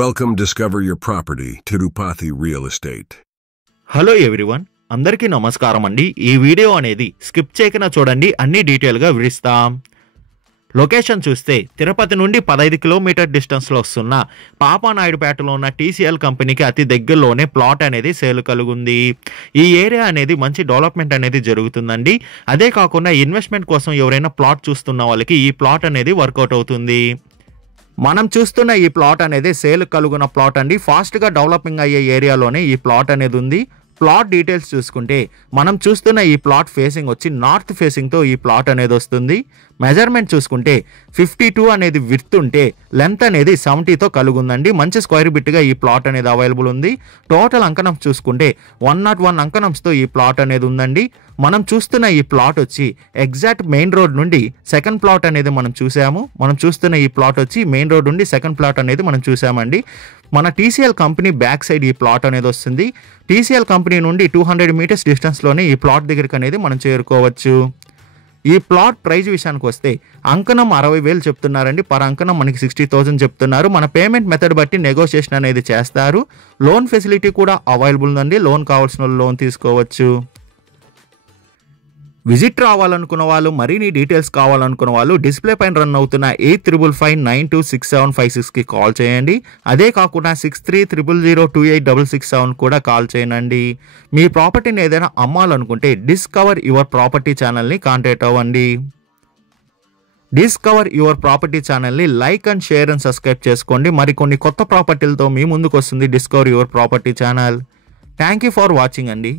Welcome Discover Your Property Tirupati Real Estate. Hello everyone, అందరికీ నమస్కారం అండి. ఈ వీడియో అనేది స్కిప్ చేయకుండా చూడండి, అన్ని డీటెయిల్గా వివరిస్తాం. లొకేషన్ చూస్తే తిరుపతి నుండి 15 కిలోమీటర్ డిస్టెన్స్లో వస్తున్న పాపానాయుడుపేటలో ఉన్న టీసీఎల్ కంపెనీకి అతి దగ్గరలోనే ప్లాట్ అనేది సేల్ కలుగుంది. ఈ ఏరియా అనేది మంచి డెవలప్మెంట్ అనేది జరుగుతుందండి. అదే కాకుండా ఇన్వెస్ట్మెంట్ కోసం ఎవరైనా ప్లాట్ చూస్తున్న వాళ్ళకి ఈ ప్లాట్ అనేది వర్కౌట్ అవుతుంది. మనం చూస్తున్న ఈ ప్లాట్ అనేది సేల్ కలుగున్న ప్లాట్ అండి. ఫాస్ట్గా డెవలపింగ్ అయ్యే ఏరియాలోనే ఈ ప్లాట్ అనేది ఉంది. ప్లాట్ డీటెయిల్స్ చూసుకుంటే మనం చూస్తున్న ఈ ప్లాట్ ఫేసింగ్ వచ్చి నార్త్ ఫేసింగ్తో ఈ ప్లాట్ అనేది వస్తుంది. మెజర్మెంట్ చూసుకుంటే 52 అనేది విడ్త్ ఉంటే లెంత్ అనేది 70తో కలుగుందండి. మంచి స్క్వేర్ బిట్గా ఈ ప్లాట్ అనేది అవైలబుల్ ఉంది. టోటల్ అంకణం చూసుకుంటే 101 అంకణంస్తో ఈ ప్లాట్ అనేది ఉందండి. మనం చూస్తున్న ఈ ప్లాట్ వచ్చి ఎగ్జాక్ట్ మెయిన్ రోడ్ నుండి సెకండ్ ప్లాట్ అనేది మనం చూస్తున్న ఈ ప్లాట్ వచ్చి మెయిన్ రోడ్ నుండి సెకండ్ ప్లాట్ అనేది మనం చూసామండి. మన టీసీఎల్ కంపెనీ బ్యాక్ సైడ్ ఈ ప్లాట్ అనేది వస్తుంది. టీసీఎల్ కంపెనీ నుండి 200 మీటర్స్ డిస్టెన్స్లోనే ఈ ప్లాట్ దగ్గరికి అనేది మనం చేరుకోవచ్చు. ఈ ప్లాట్ ప్రైస్ విషయానికి వస్తే అంకణం 60,000 చెప్తున్నారండి. పర్ అంకణం మనకి 60,000 చెప్తున్నారు. మన పేమెంట్ మెథడ్ బట్టి నెగోషియేషన్ అనేది చేస్తారు. లోన్ ఫెసిలిటీ కూడా అవైలబుల్ ఉందండి. లోన్ కావాల్సిన లోన్ తీసుకోవచ్చు. విజిట్ రావాలనుకున్న వాళ్ళు, మరిన్ని డీటెయిల్స్ కావాలనుకున్న వాళ్ళు డిస్ప్లే పైన రన్ అవుతున్న 8555926756కి కాల్ చేయండి. అదే కాకుండా 6300028667 కూడా కాల్ చేయండి. మీ ప్రాపర్టీని ఏదైనా అమ్మాలనుకుంటే డిస్కవర్ యువర్ ప్రాపర్టీ ఛానల్ని కాంటాక్ట్ అవ్వండి. డిస్కవర్ యువర్ ప్రాపర్టీ ఛానల్ని like and share and subscribe చేసుకోండి. మరికొన్ని కొత్త ప్రాపర్టీలతో మీ ముందుకు వస్తుంది discover your property channel. Thank you for watching అండి.